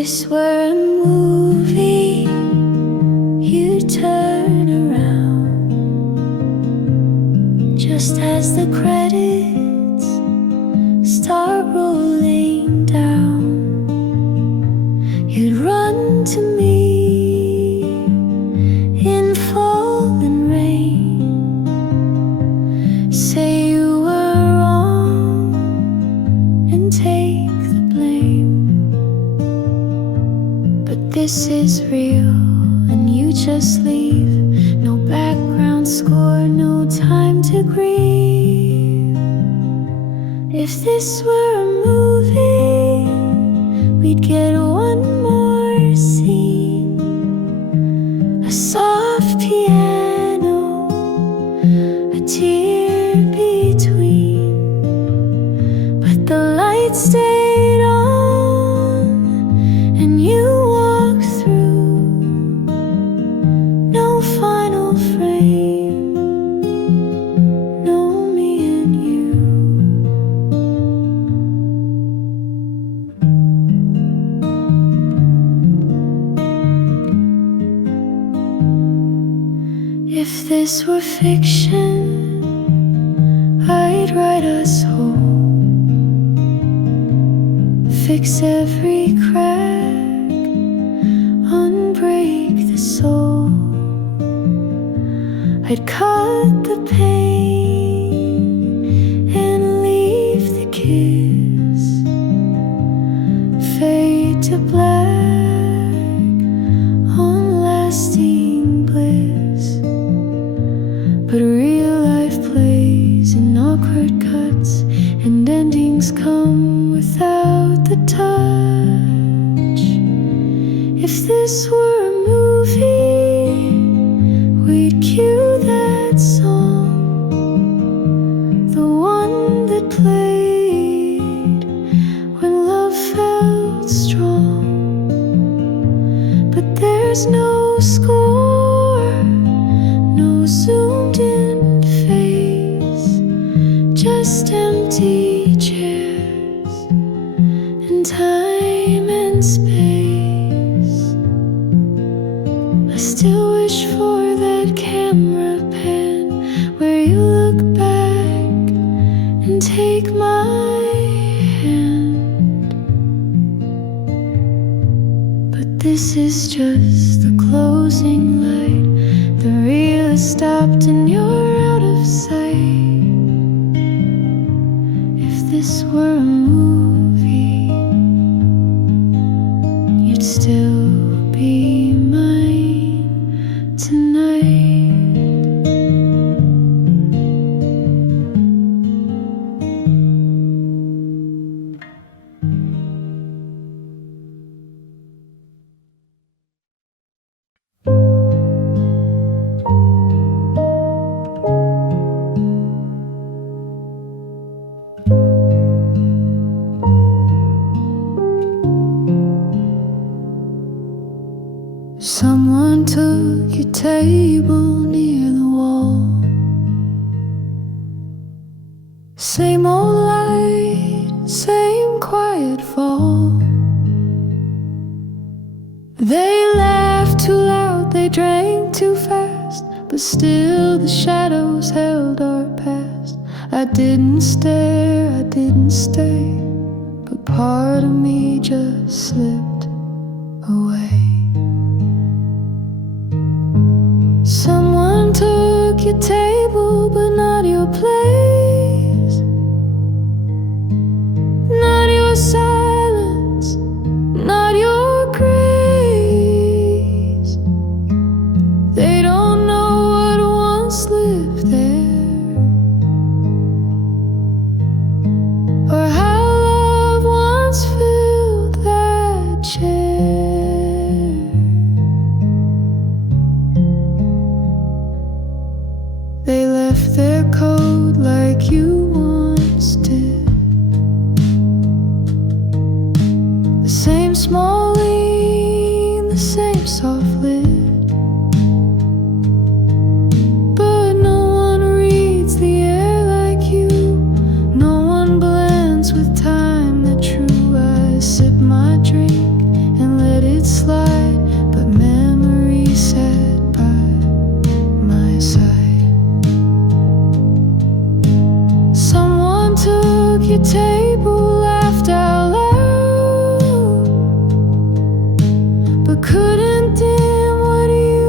this were a movie, you'd turn around just as the credits start rolling down. You'd run to me in falling rain, say you were wrong and take the blame. But this is real and you just leave. No background score, no time to grieve. If this were a movie, we'd get one more scene, a soft piano, a tear between. But the lights stayed on and you walked through. No final frame, no me and you. If this were fiction, I'd write us home, fix every crack, unbreak the soul. I'd cut the pain and leave the kiss, fade to black on lasting bliss. But real life plays in awkward cuts, and endings come without the touch. If this were a movie, we'd cue that song, the one that played when love felt strong. But there's no score, no zoomed in face, just empty chairs and time and space. I still wish for that camera pan where you look back and take my hand. But this is just the closing light. The reel is stopped and you're out of sight. If this were a movie, you'd still be mine tonight. Someone took your table near the wall. Same old light, same quiet fall. They laughed too loud, they drank too fast, but still the shadows held our past. I didn't stare, I didn't stay, but part of me just slipped away. Someone took your table, but not your place, not your silence, not your grace. They don't know what once lived there, or how love once filled that chair. They left shook your table, laughed out loud, but couldn't dim what you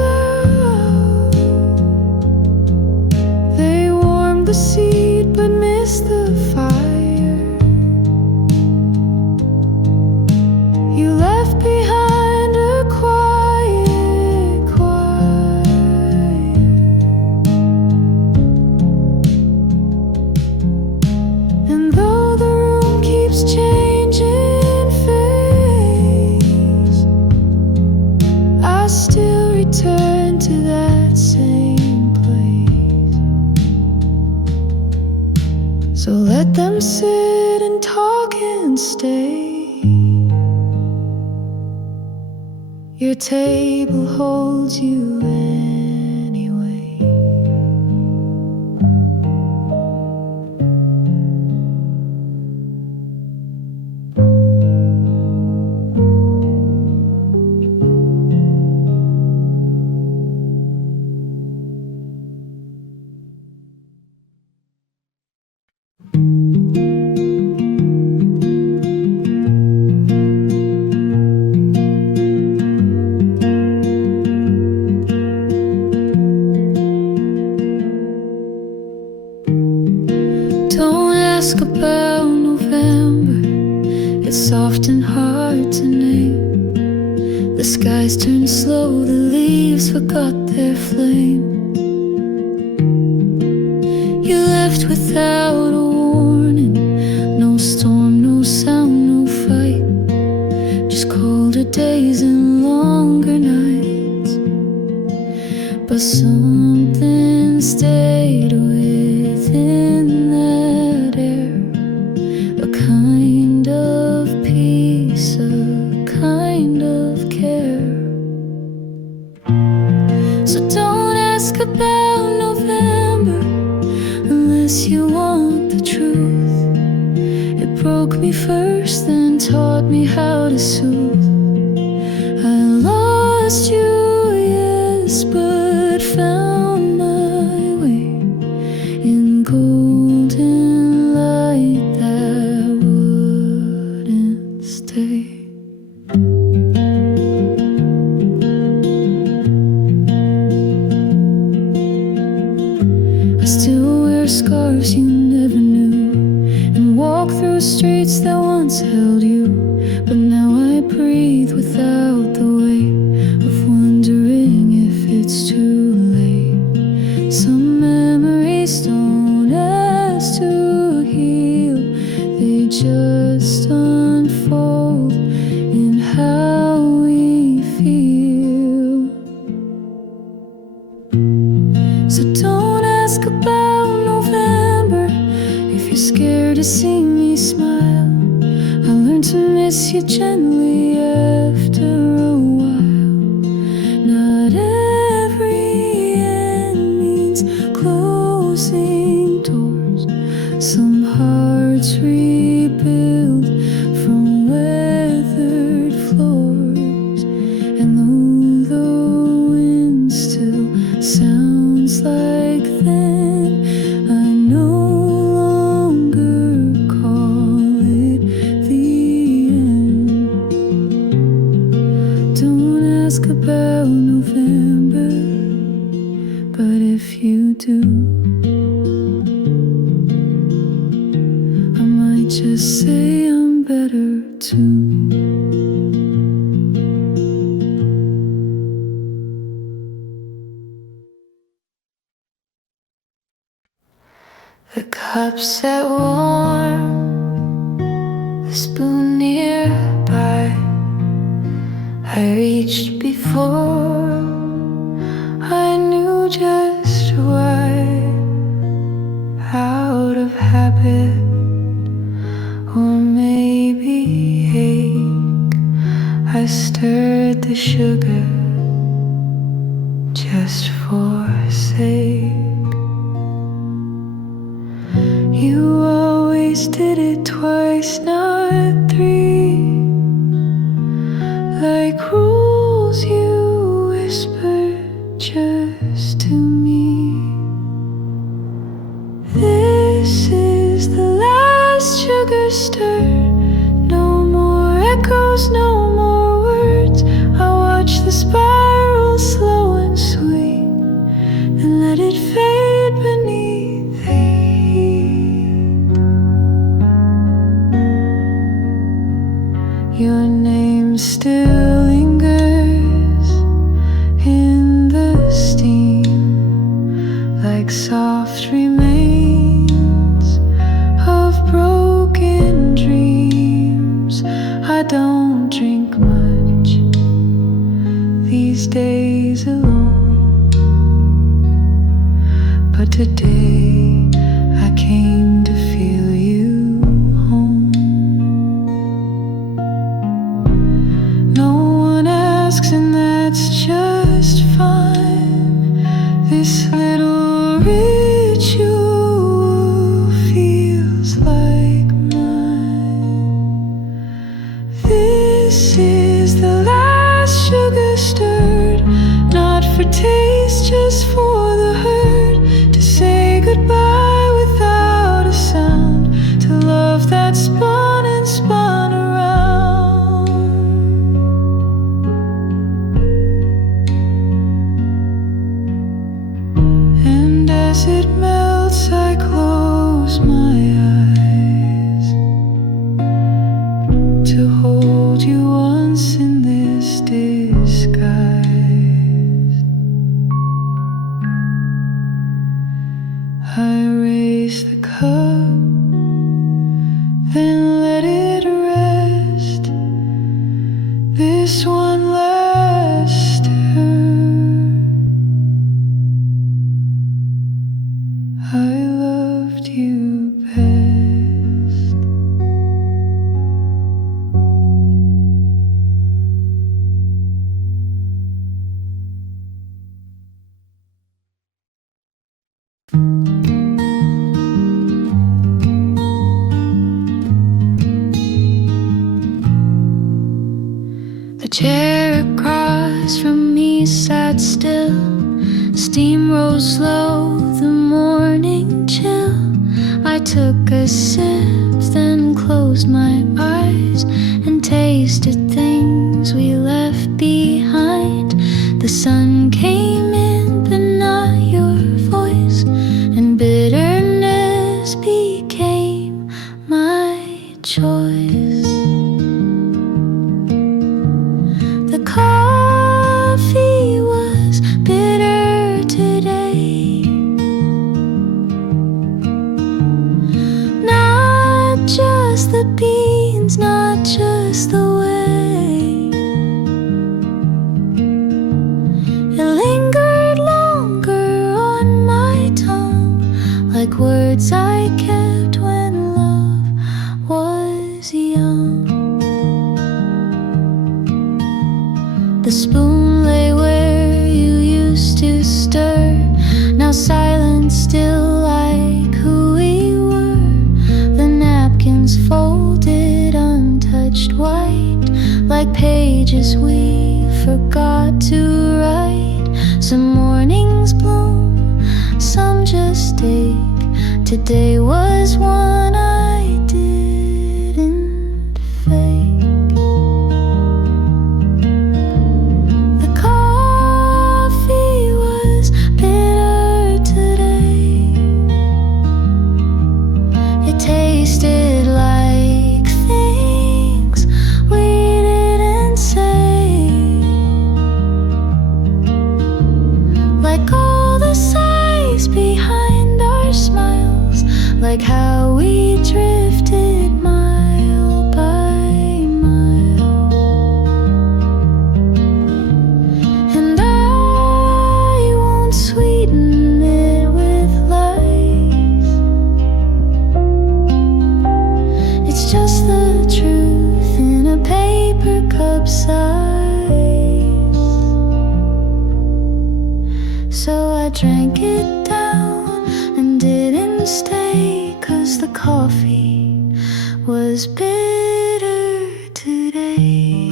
allowed. They warmed the seat but missed the fire. You left behind a quiet choir. And though the room keeps changing face, I still return to that same place. So let them sit and talk and stay. Your table holds you anyway. Don't ask about November, it's often hard to name. The skies turned slow, the leaves forgot their flame. You left without a warning, no storm, no sound, no fight, just colder days and longer nights. But something stayed within that air, a kind of peace, a kind of care. So don't ask about November unless you want the truth. It broke me first, then taught me how to soothe. I lost you, yes, but found my way in golden light that wouldn't stay. I still wear scarves you never knew and walk through streets that once held you, but now I breathe without the weight of wondering if it's too late. Some memories don't ask to heal, they just unfold in how we feel. So don't ask about November if you're scared to see me smile. I learned to miss you gently after a while. Not every end means closing doors. Some hearts rebuild from weathered floors. And though the wind still sounds like then, I no longer call it the end. Don't ask about November, but if you do, I might just say I'm better too. The cup set warm, the spoon nearby. I reached before I knew just why. Out of habit, or maybe ache, I stirred the sugar just for sake. You always did it twice, not three, like rules you whispered just to me. This is soft remains of broken dreams. I don't drink much these days alone, but today I came to feel you home. No one asks, and that's just fine. This little ritual feels like mine. This is the last sugar stirred, not for taste, just for the hurt. To say goodbye without a sound, to love that spun and spun around. And as it melts, I close my eyes to hold you once in this disguise. I raise the cup, then let it rest. This one last turn. I loved you best. The chair across from me sat still. Steam rose slow, the morning chill. I took a sip, then closed my eyes and tasted things we left behind. The sun came in, but not your voice, and bitterness became my choice. The coffee was bitter today, not just the beans, not just the way. It lingered longer on my tongue, like words I kept when love was young. The spoon lay where you used to stir, now silent still like who we were. The napkins folded untouched white, like pages we forgot to write. Some mornings bloom, some just ache. Today was one I didn't fake. The coffee was bitter today. It tasted like things we didn't say, like all the sighs behind our smiles, like how we drifted mile by mile. And I won't sweeten it with lies. It's just the truth in a paper cup size. So I drank it down and didn't stay, 'cause the coffee was bitter today.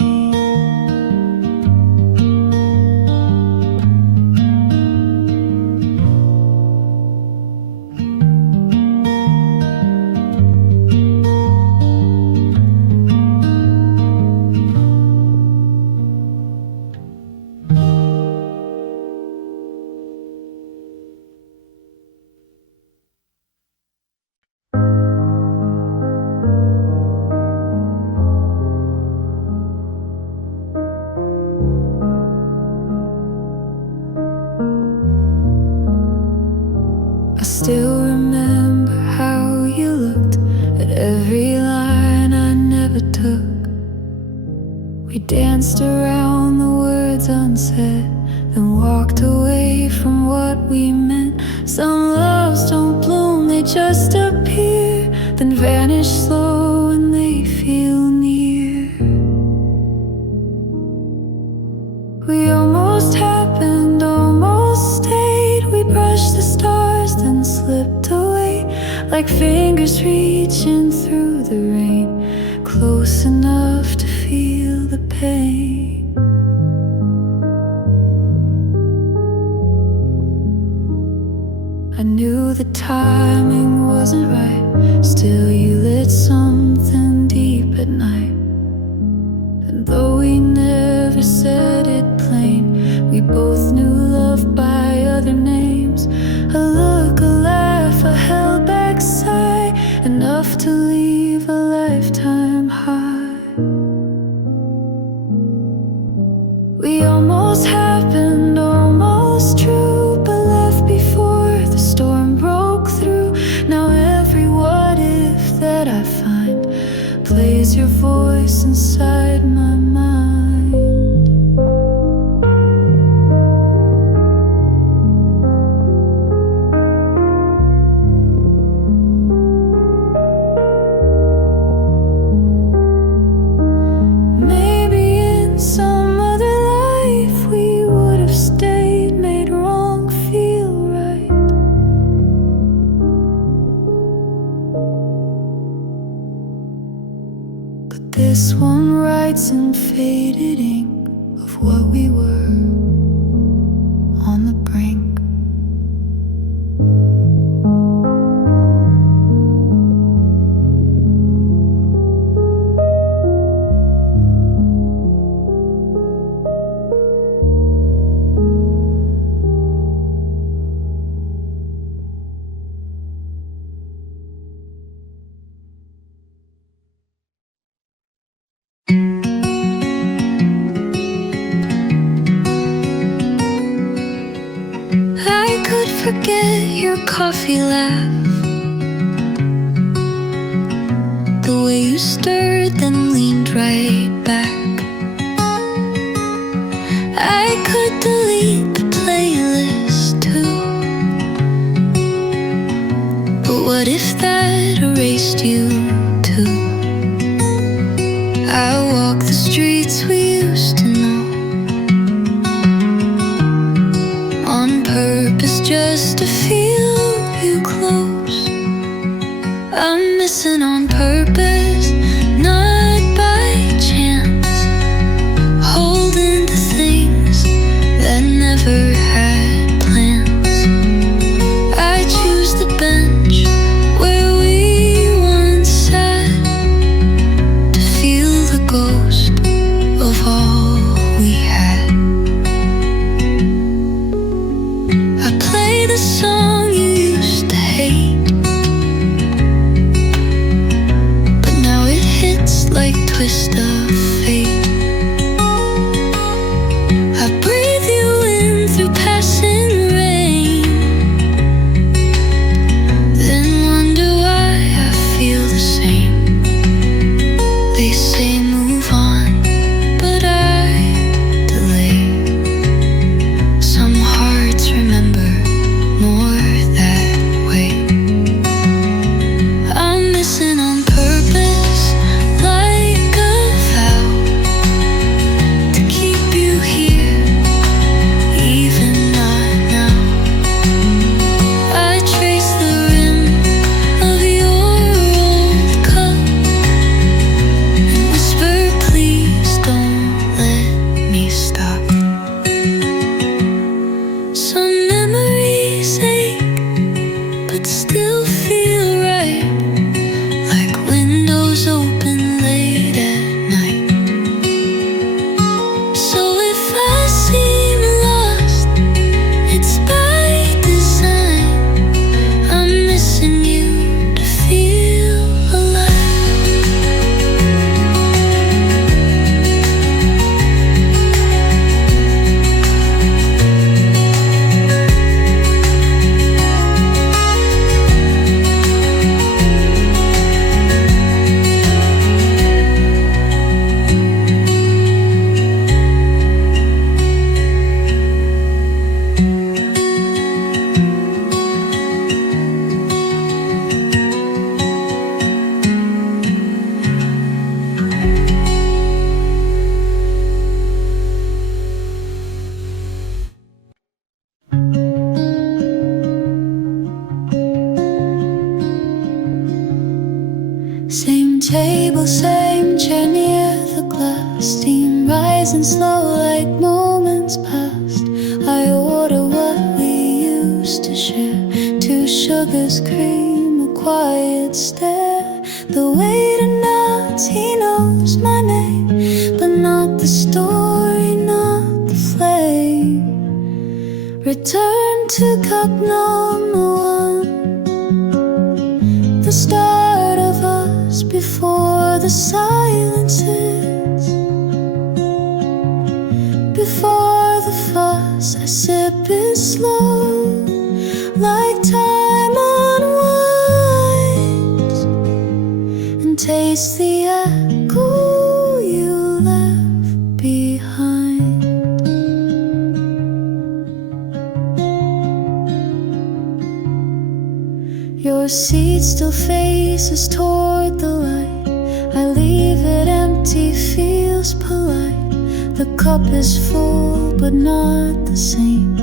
still remember how you looked at every line I never took. We danced around the words unsaid, then walked away from what we meant. Some loves don't bloom, they just appear, then vanish slow when they feel near. We almost happened, almost stayed. We brushed the stars, then slipped away, like fingers reaching through the rain, close enough to feel the pain. I knew the timing wasn't right, still you lit something deep at night. And though we never said it plain, we both knew love by other names. A look, a laugh, a held back sigh, enough to leave a lifetime high. We almost happened, almost true, but left before the storm broke through. Now every what if that I find plays your voice inside my mind. Maybe in some other life we would have stayed, made wrong feel right. But this one writes in faded ink of what we were on the brink. I could forget your coffee laugh, the way you stirred then leaned right back. I could delete the playlist too, but what if that erased you too? I walk the streets we used to know on purpose just to feel you close. I'm missing on purpose, not by chance, holding to things that never had plans. I choose the bench where we once sat to feel the ghost of all we had. I play the song you used to hate, but now it hits like twist of fate. I breathe you in through passing rain, then wonder why I feel the same. They say move on, but I delay. Some hearts remember more that way. I'm missing on purpose, like a vow to keep you here, even not now. I trace the rim of your old cup and whisper, please don't let me stop. Some memories ache, but still feel right, like windows open late at night. So if I seem lost, it's by design. I'm missing you to feel alive. table, same chair near the glass, steam rising slow like moments past. I order what we used to share, 2 sugars, cream, a quiet stare. The waiter nods, he knows my name, but not the story, not the flame. Return to cup number 1, the start of us before the silence hits. Before the fuss, I sip it slow, like time unwinds, and taste the echo you left behind. Your seat still faces toward the light. I leave it empty, feels polite. The cup is full, but not the same.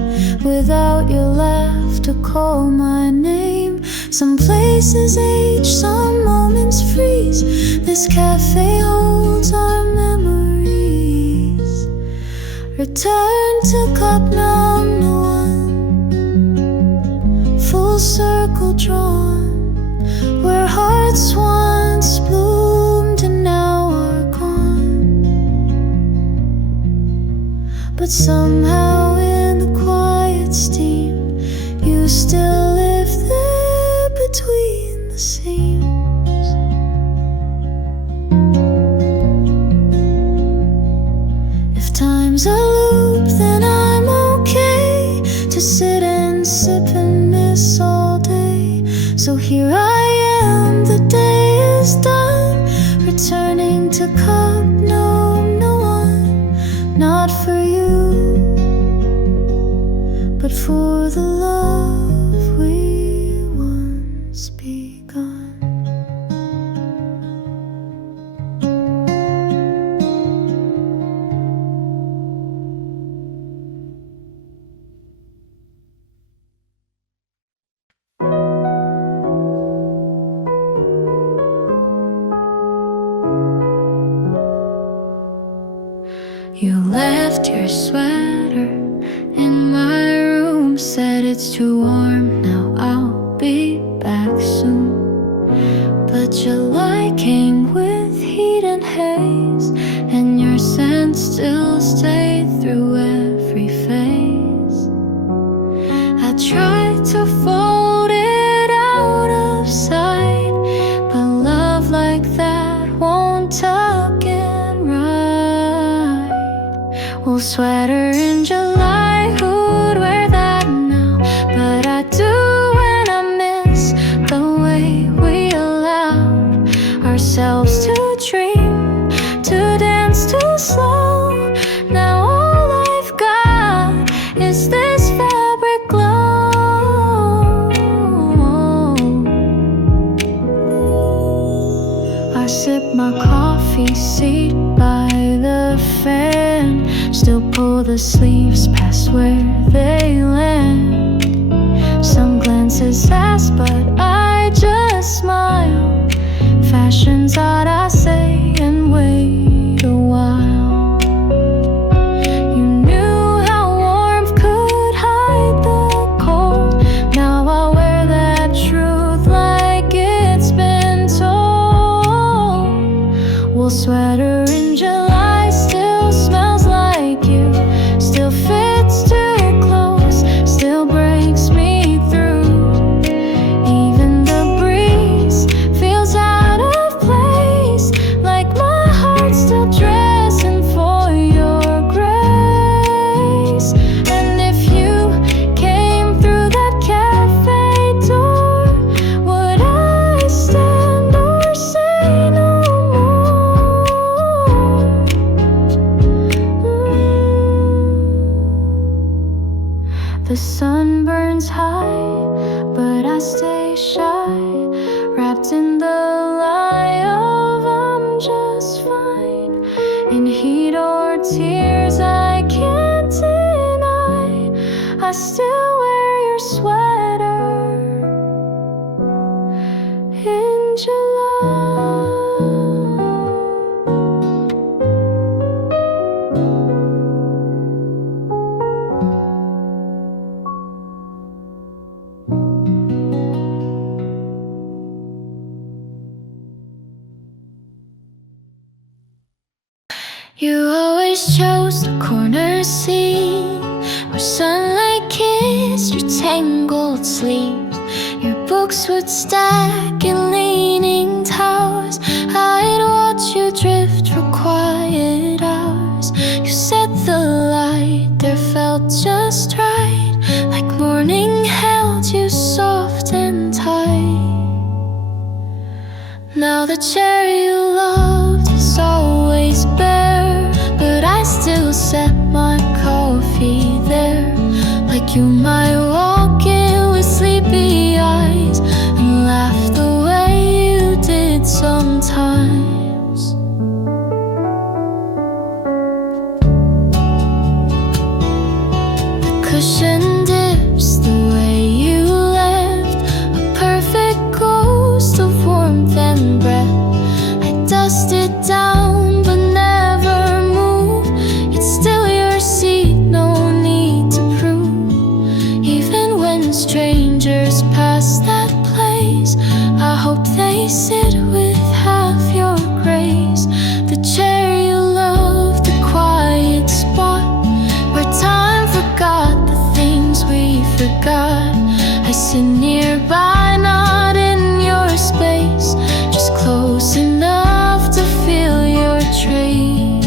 Without your laughter, call my name. Some places age, some moments freeze. This cafe holds our memories. Return to cup number 1, full circle drawn, where hearts once bloomed and now are gone. But somehow in the quiet steam, you still live there between the seams. If time's a loop, then I'm okay to sit and sip and miss all day. So here I am, the day is done, returning to cup number 1. Not for you, but for the love we once begun. You left your sweater in my room, said it's too warm now, I'll be back soon. But July came with heat and haze, and your scent still stayed through every phase. I tried to fold it out of sight, but love like that won't tuck in right. Well, sweater in July, who'd wear that now? But I do when I miss the way we allowed ourselves to dream, to dance too slow. Now all I've got is this fabric glow. I sip my coffee, seat by the fan, still pull the sleeves past where they land. Some glances ask, but I just smile. Fashion's odd, I say, and wait a while. You knew how warmth could hide the cold. Now I wear that truth like it's been told. Well, sweater in July still smells like you, still fits too close, still breaks me through. Even the breeze feels out of place, like my heart's still dressing for your grace. And if you came through that cafe door, would I stand or say no more? The sun burns high, but I stay shy, wrapped in the lie of I'm just fine. In heat or tears, I can't deny, I still wear your sweater in July. You always chose the corner seat where sunlight kissed your tangled sleeves. Your books would stack in leaning towers. I'd watch you drift for quiet hours. You set the light there felt just right, like morning held you soft and tight. Now the chair you loved is always bare, but I still set my coffee there. Like you might walk in with sleepy eyes and laugh the way you did sometimes. The cushion dips the way you left, a perfect ghost of warmth and breath. I dust it down but never move. It's still your seat, no need to prove. Even when strangers pass that place, I hope they sit with half your grace. The chair you love, the quiet spot where time forgot the things we forgot. I sit nearby, not in your space, just close enough to feel your trace.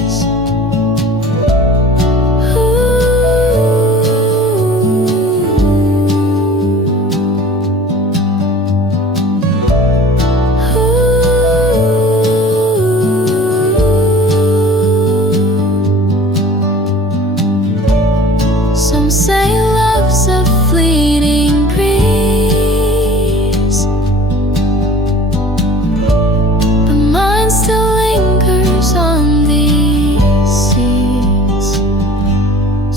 Some say love's a fleeting breeze, but mine still lingers on these seats.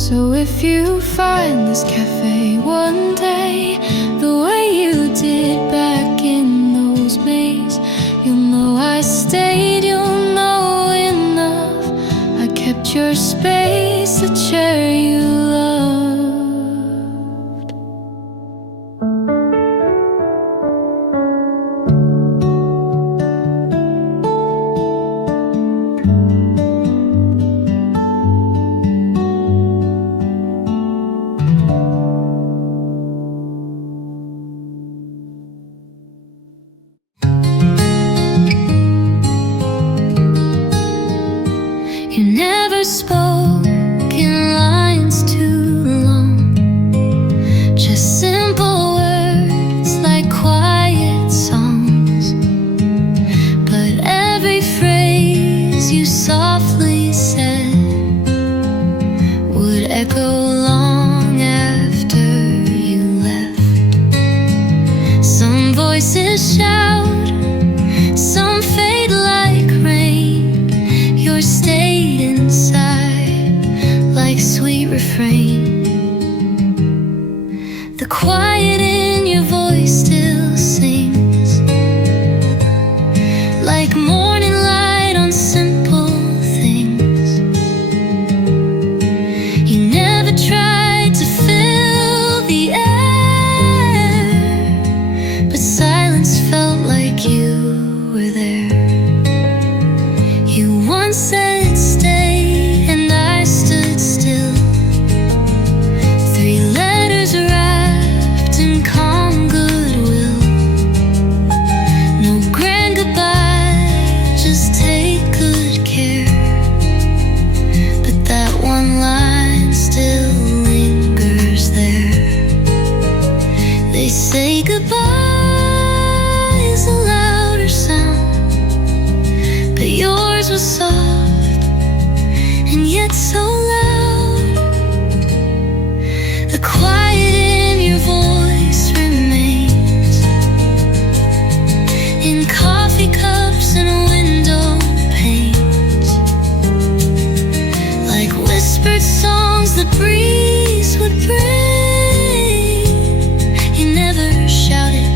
So if you find this cafe one day the way you did back in those Mays, you'll know I stayed, you'll know enough. I kept your space, the chair you loved. You never spoke in lines too long, just simple words like quiet songs. But every phrase you softly said would echo long after you left. Some voices shout, some fade like rain. Yours stayed inside like sweet refrain. The quiet in your voice still sings like morning light on simple things. You never tried to fill the air, but silence felt like you were there. You once said stay and I stood still. 3 letters wrapped in calm goodwill. No grand goodbye, just take good care. But that one line still lingers there. They say goodbye is a louder sound, but yours was soft and yet so loud. The quiet in your voice remains in coffee cups and window panes, like whispered songs the breeze would bring. You never shouted,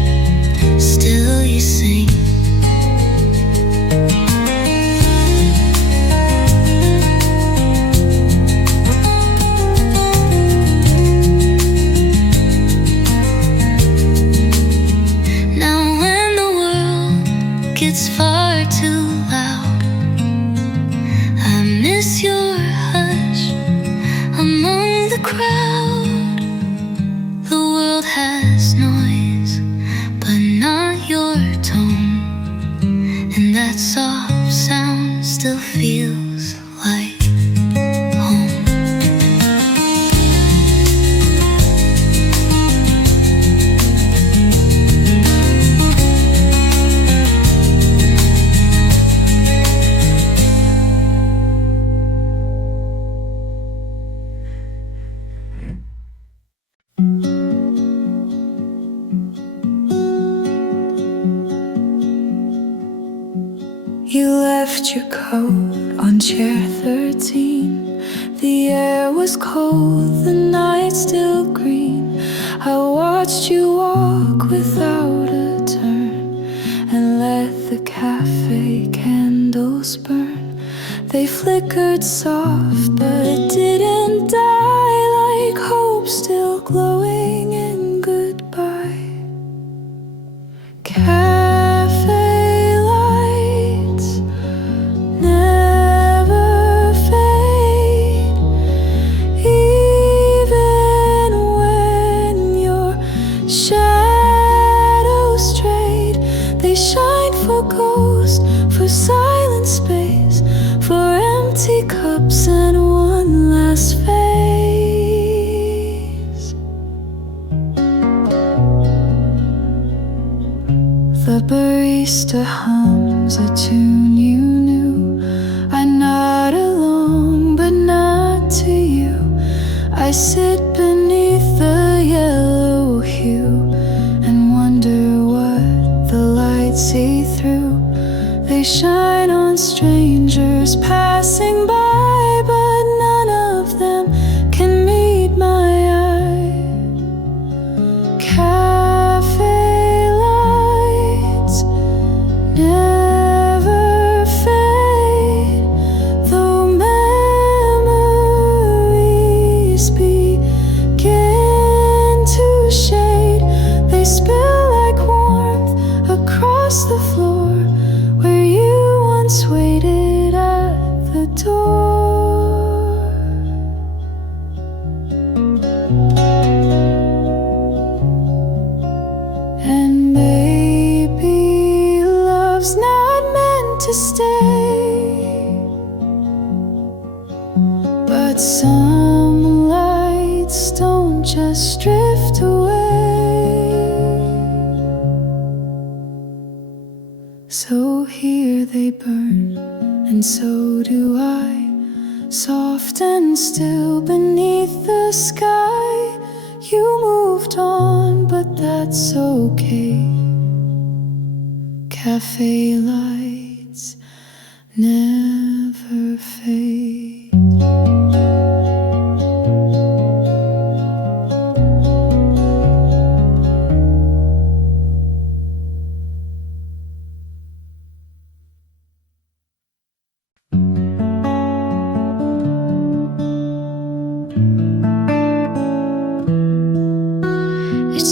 still you sing. It's far too loud. I miss that soft sound still feels like home. You left your coat on chair 13. The air was cold, the night still green. I watched you walk without a turn and let the cafe candles burn. They flickered soft, but it didn't die, like hope still glowing in goodbye. Silent space, for empty cups and one last face. The barista hums a tune you knew. I nod along, but not to you. I sit beneath the yellow hue and wonder what the lights see through. They shine on strangers passing by, but none of them can meet my eye. Cafe lights never fade, though memories begin to shade. They spill like warmth across the floor where you once waited at the door. And maybe love's not meant to stay, but some lights don't just drift away. So here they burn, and so do I, soft and still beneath the sky. You moved on, but that's okay. Cafe lights never fade.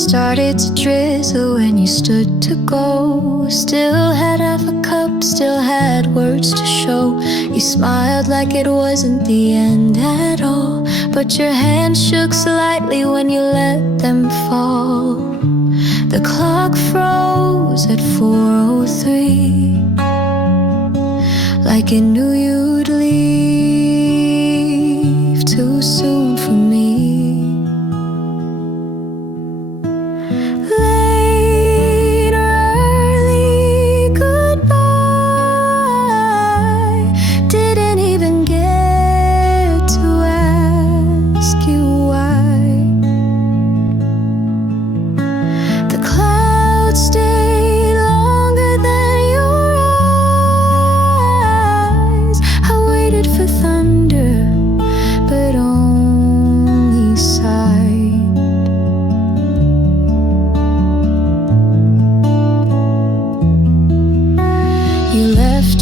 Started to drizzle when you stood to go. Still had half a cup, still had words to show. You smiled like it wasn't the end at all, but your hand shook slightly when you let them fall. The clock froze at 4:03, like it knew you'd leave too soon for me.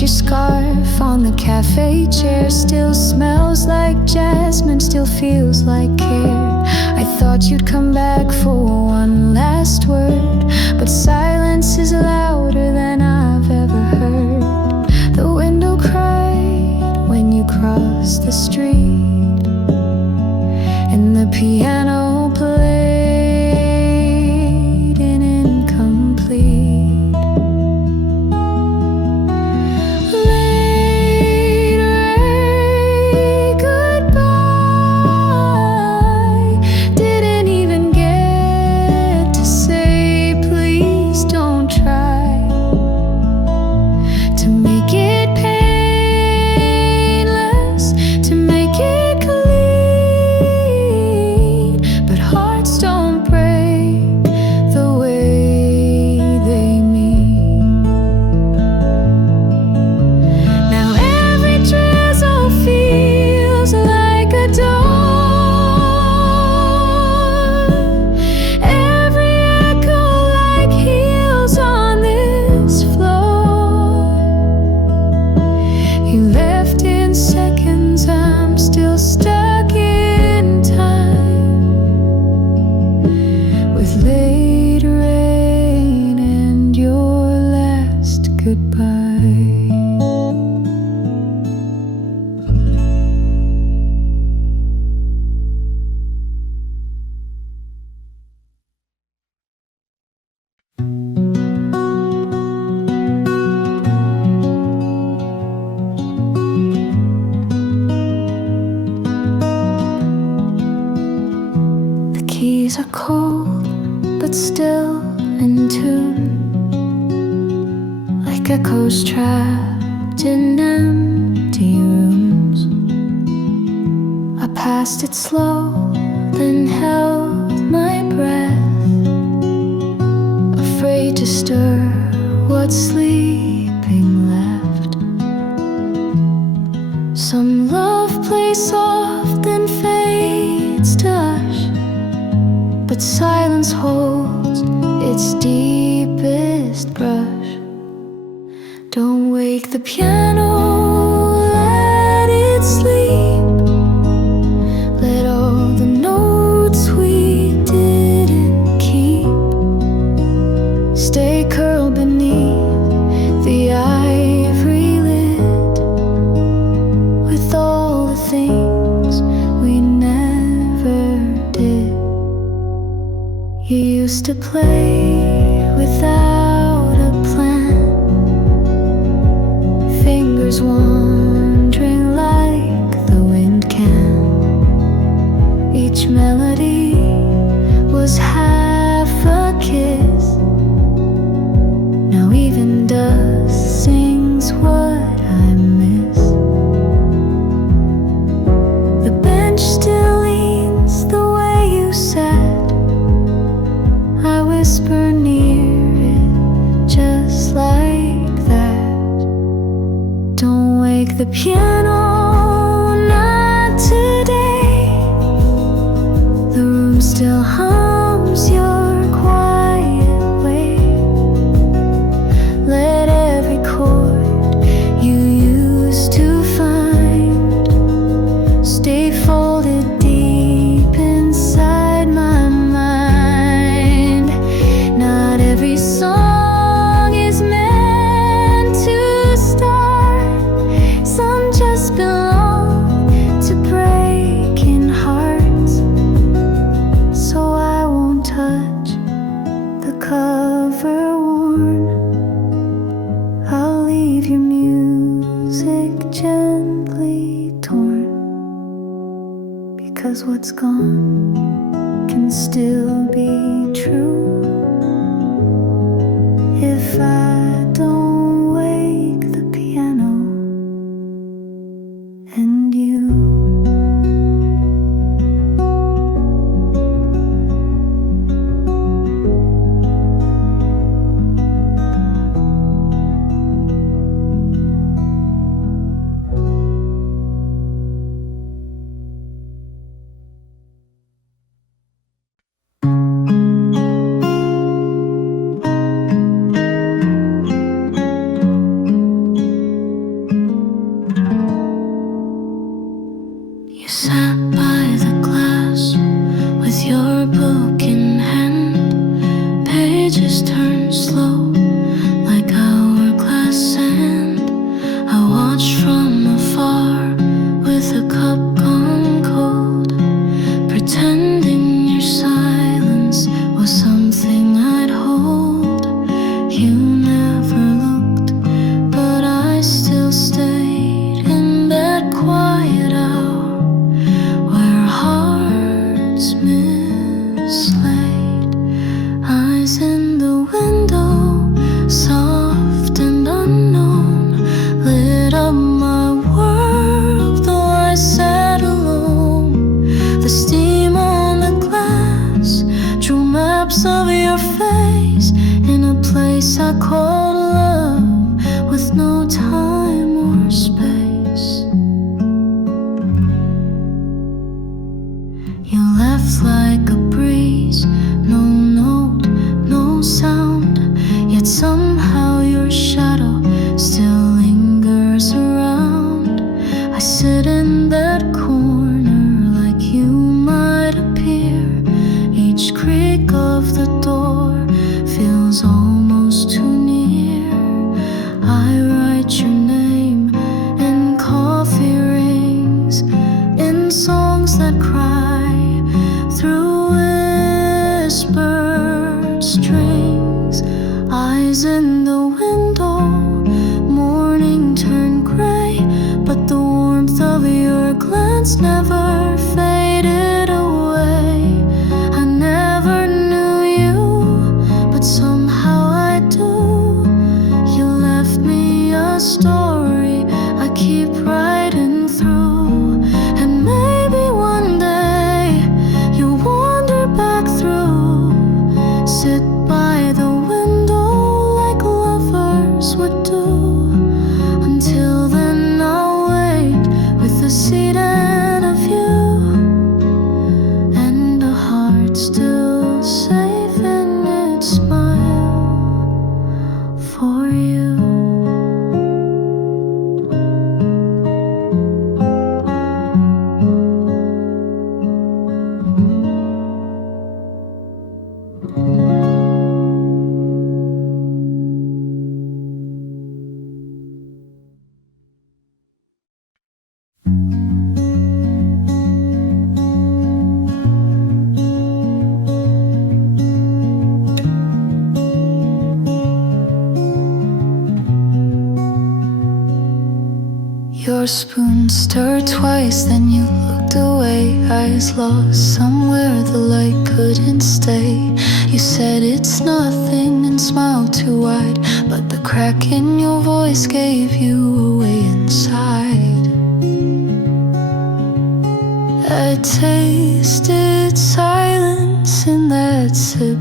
Scarf on the cafe chair still smells like jasmine, still feels like care. I thought you'd come back for one last word, but silence is louder than I've ever heard. The window cried when you crossed the street, and the piano played an incomplete. goodbye. The keys are cold, but still in tune, like echoes trapped in empty rooms. I passed it slow, then held my breath, afraid to stir what's sleeping left. Some love plays soft and fades to hush, but silence holds its deepest brush. Don't wake the piano, let it sleep. Let all the notes we didn't keep stay curled beneath the ivory lid, with all the things we never did. You used to play without a plan, fingers wandering like the wind can. Each melody was half a kiss. Now even dust sings what I miss. The bench still leans the way you sat. I whisper near it just like that. Don't wake the piano, not today. The room still hums your quiet way. Let every chord you used to find stay folded deep inside my mind. Not every song is meant to start. Some just belong to breaking hearts. So I won't touch the cover worn. I'll leave your music gently torn, because what's gone can still be true if I don't wake the piano and you. You sat by the glass with your book in hand. Pages turned slow like hourglass sand. I watched from afar with a cup gone cold, pretending your silence was something I'd hold. You never looked, but I still stayed in that quiet hour where hearts mislaid. Eyes in the window, soft and unknown, lit up my world, though I sat alone. The steam on the glass drew maps of your face in a place I called love, with no time or space. You left like a breeze, no note, no sound, yet somehow your shadow still lingers around. I sit in that corner like you might appear. Each creak of the door feels almost too near. in the window. Morning turned gray, but the warmth of your glance never faded away. I never knew you, but somehow I do. You left me a story I keep writing through, and maybe one day you'll wander back through. Sit by the window like lovers would do. Until then I'll wait with a seat and a view, and a heart still safe in its smile for you. Your spoon stirred twice, then you looked away. Eyes lost somewhere the light couldn't stay. You said it's nothing and smiled too wide, but the crack in your voice gave you away inside. I tasted silence in that sip,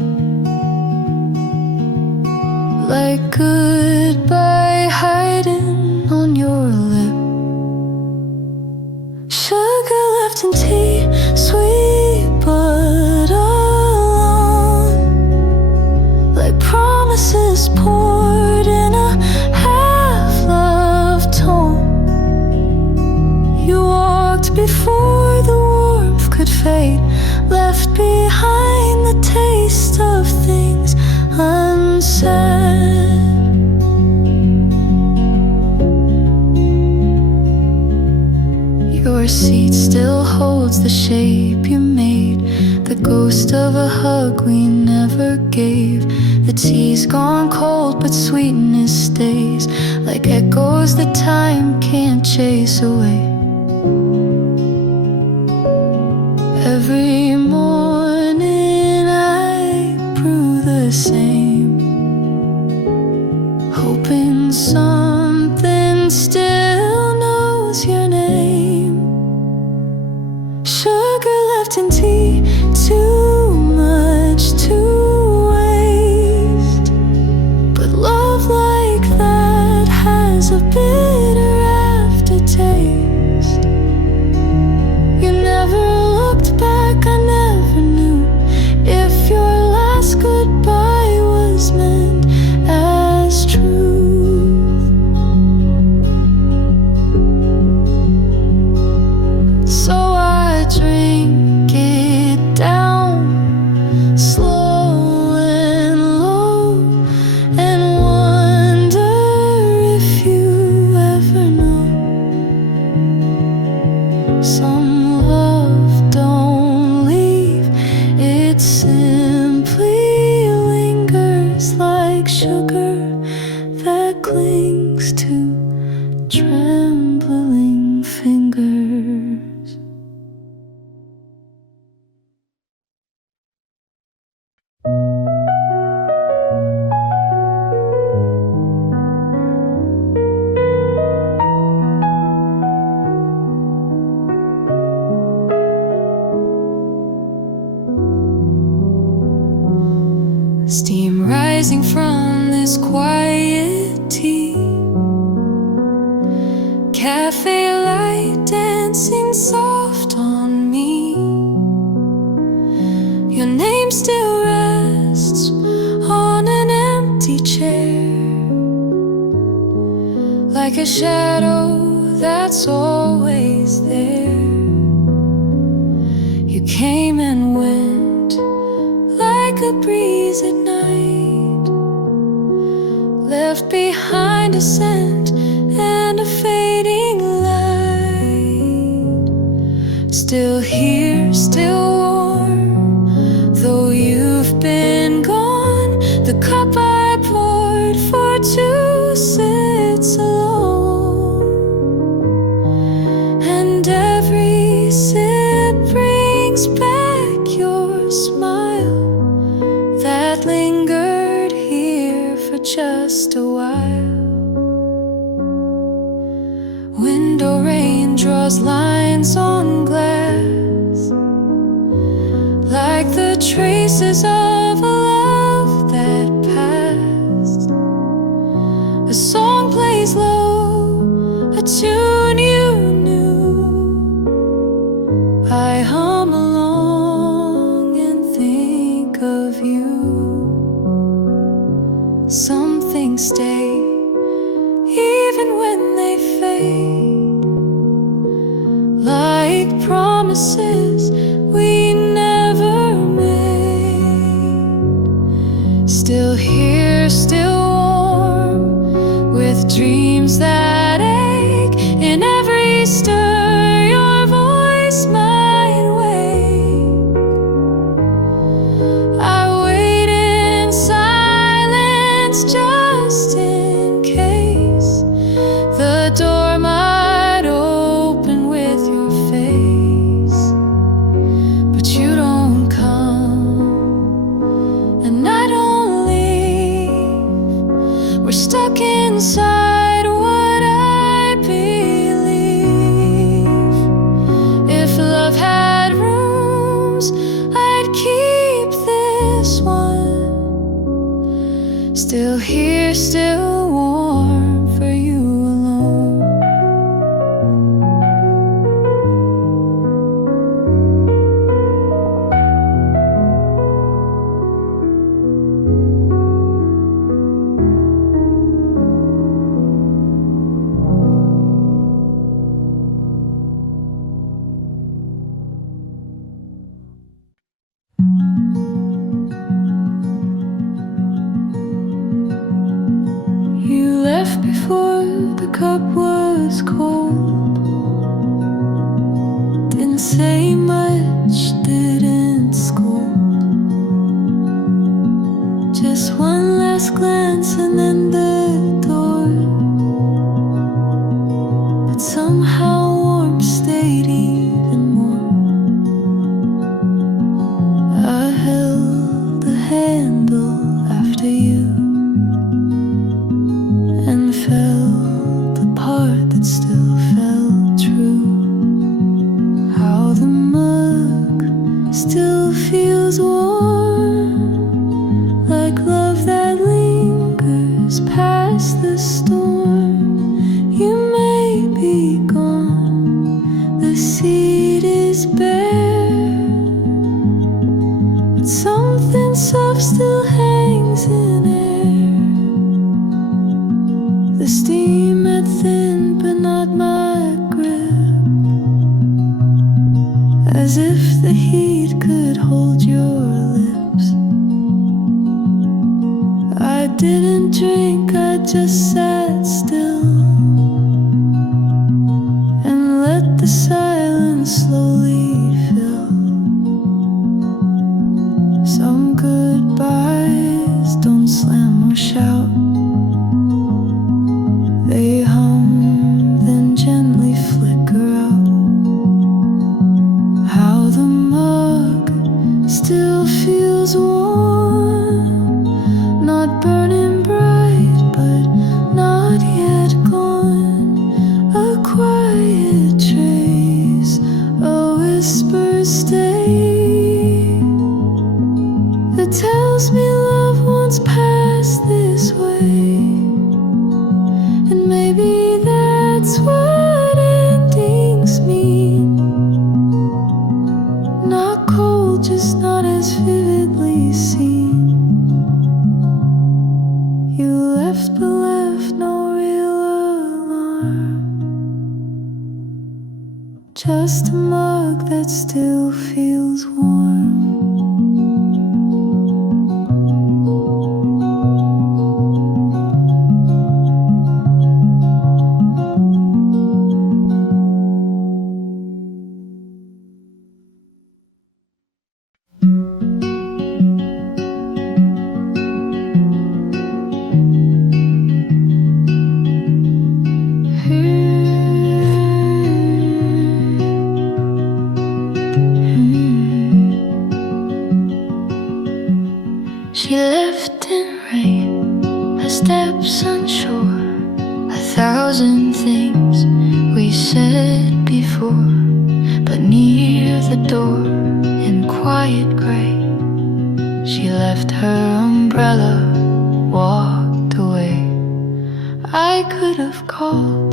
like goodbye hiding on your lip. Sugar left in tea, sweet but alone, like promises poured in a half-loved tone. You walked before the warmth could fade, left behind the taste of things unsaid. Your seat still holds the shape you made, the ghost of a hug we never gave. The tea's gone cold, but sweetness stays, like echoes that time can't chase away. Every morning I brew the same, hoping something still knows your name. Sugar left in tea, too much to waste, but love like that has a bitter aftertaste. You never looked back, I never knew if your last goodbye was meant as truth. So I drink it down, slow and low, and wonder if you ever know. Some love don't leave, it simply lingers, like sugar that clings to trembling fingers. Steam rising from this quiet tea, cafe light dancing soft on me. Your name still rests on an empty chair, like a shadow that's always there. You came and went like a breeze at night, left behind a scent and a fading light. Still here, still warm, though you've been gone. The cup I poured for just a while. Window rain draws lines on glass, like the traces of a love that passed. A song plays low, a tune you knew. I hum along and think of you. Some things stay even when they fade, like promises we never made. Still here, still warm, with dreams that ache. In every stir your voice might wake. I wait in silence just in case the door might open with your face. But you don't come, and I don't leave. We're stuck inside what I believe. If love had rooms, I'd keep this one. Still here, still warm for you alone. You left before the cup was cold. Didn't say much, didn't scold. Just one last glance and then the door. But somehow warmth stayed even more. I held the handle after you and felt the part that still felt true. How the mug still feels warm, like love that lingers past the storm. You may be gone, the seed is bare, but something soft still hangs in air. The steam had thinned, but not my grip, as if the heat could hold your lips. I didn't drink, I just sat still and let the silence slowly fill. Some goodbyes don't slam or shout. They hum, then gently flicker out. How the mug still feels warm, not burning bright, but not yet gone. A quiet trace, a whisper stay, that tells me love once passed this way. And maybe that's what endings mean. Not cold, just not as vividly seen. You left but left no real alarm. Just a mug that still feels warm. steps unsure, a thousand things we said before. But near the door, in quiet gray, she left her umbrella, walked away. I could have called,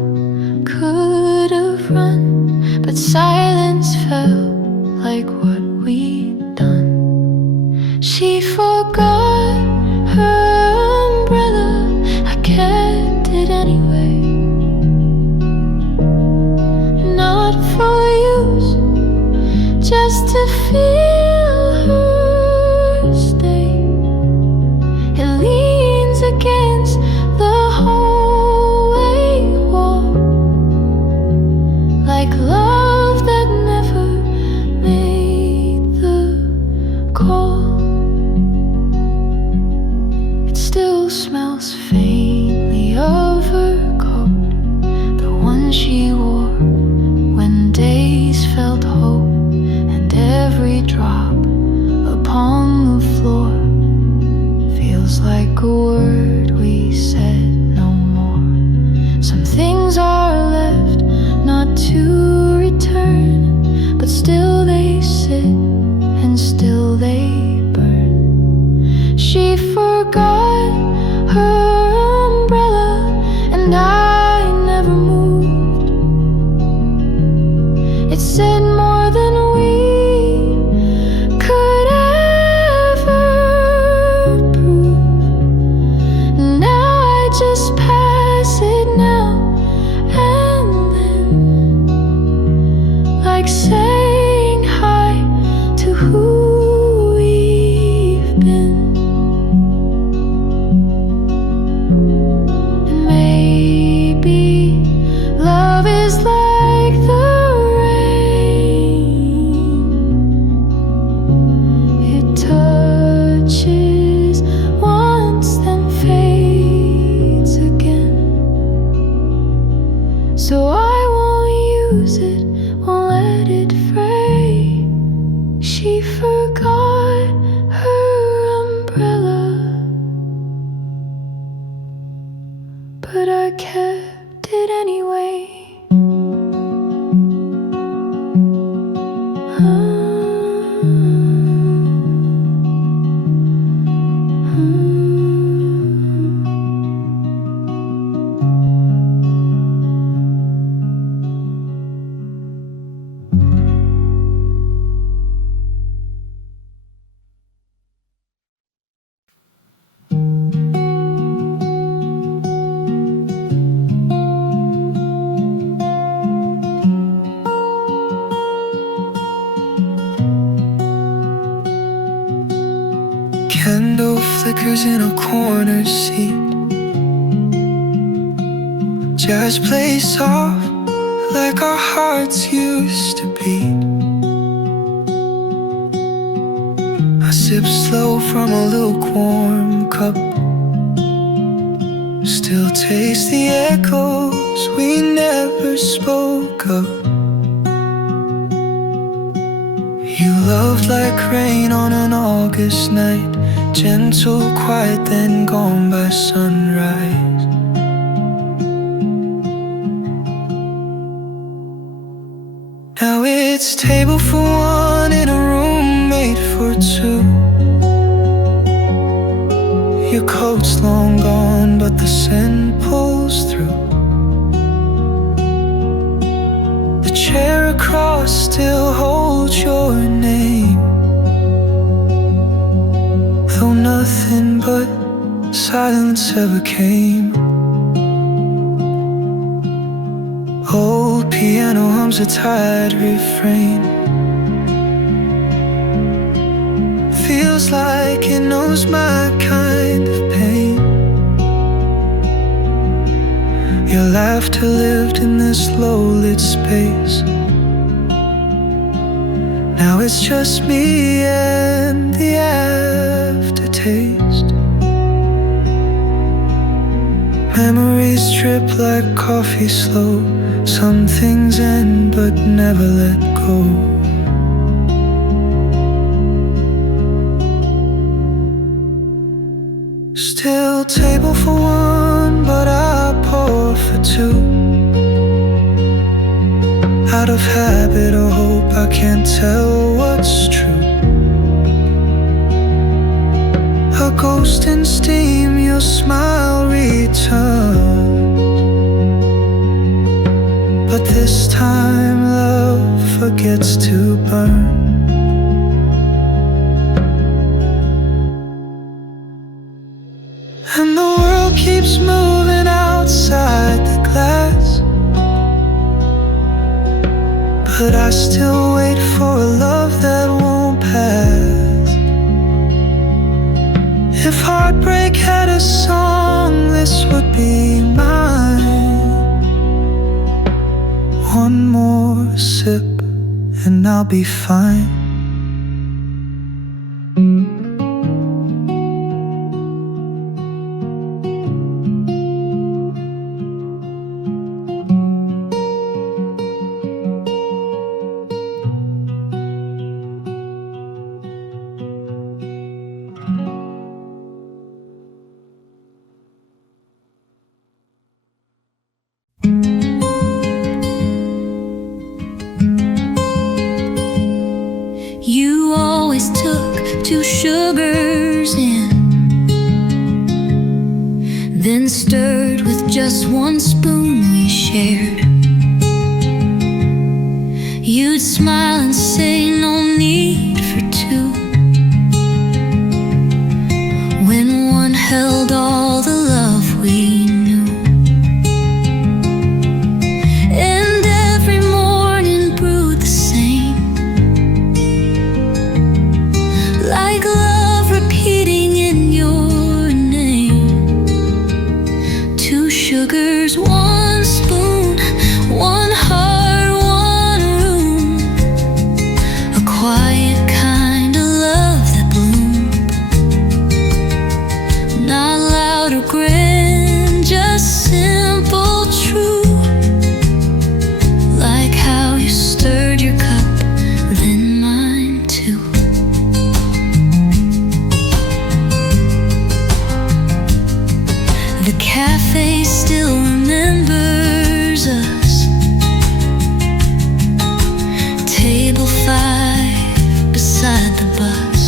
could have run, but silence felt like what we'd done. She forgot her umbrella, I kept it anyway. Not for use, just to feel her stay. It leans against the hallway wall, like love that never made the call. It still smells faintly of her coat, the one she wore when days felt hope, and every drop upon the floor feels like a word we said no more. Some things are left not to return, but still they sit and still they burn. She forgot her umbrella, and I never moved. It said more than we could ever prove. Now I just pass it now and then, like saying hi to who we've been. And maybe love is like the rain. It touches once then fades again. So I won't use it, won't let it fray. She forgot her umbrella, but I kept it anyway. Candle flickers in a corner seat. Jazz plays soft like our hearts used to beat. I sip slow from a lukewarm cup, still taste the echoes we never spoke of. You loved like rain on an August night, gentle, quiet, then gone by sunrise. Now it's table for one in a room made for two. Your coat's long gone, but the scent pulls through. The chair across still holds your name, though nothing but silence ever came. Old piano hums a tired refrain, feels like it knows my kind of pain. Your laughter lived in this low-lit space. Now it's just me and the aftertaste. Memories drip like coffee slow. Some things end but never let go. Still table pour for one, but I pour for two. Out of habit or hope, I can't tell what's true. A ghost in steam, your smile returns. But this time love forgets to burn. And the world keeps moving outside the glass, but I still wait for a love that won't pass. If heartbreak had a song, this would be mine. One more sip and I'll be fine. You always took 2 sugars in, then stirred with just 1 spoon we shared. You'd smile and say no need for 2, when one held all the love we knew. And every morning brewed the same, like love repeating in your name. 2 sugars, 1 spoon, 1 heart, 1 room. A quiet kind of love that bloomed, not loud or grand, just simple, true. Like how you stirred your cup, then mine too. The cafe still remembers us. Table 5 beside the bus.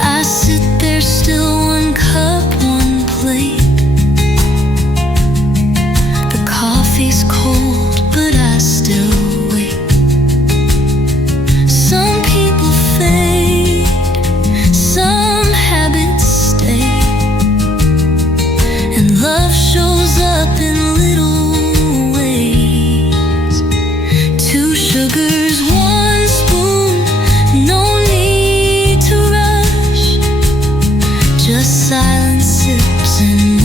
I sit there still, 1 cup, 1 plate. The coffee's cold, but I still wait. Some people fade, some habits stay, and love shows up in little ways. 2 sugars, 1 spoon, no need to rush, just silent sips and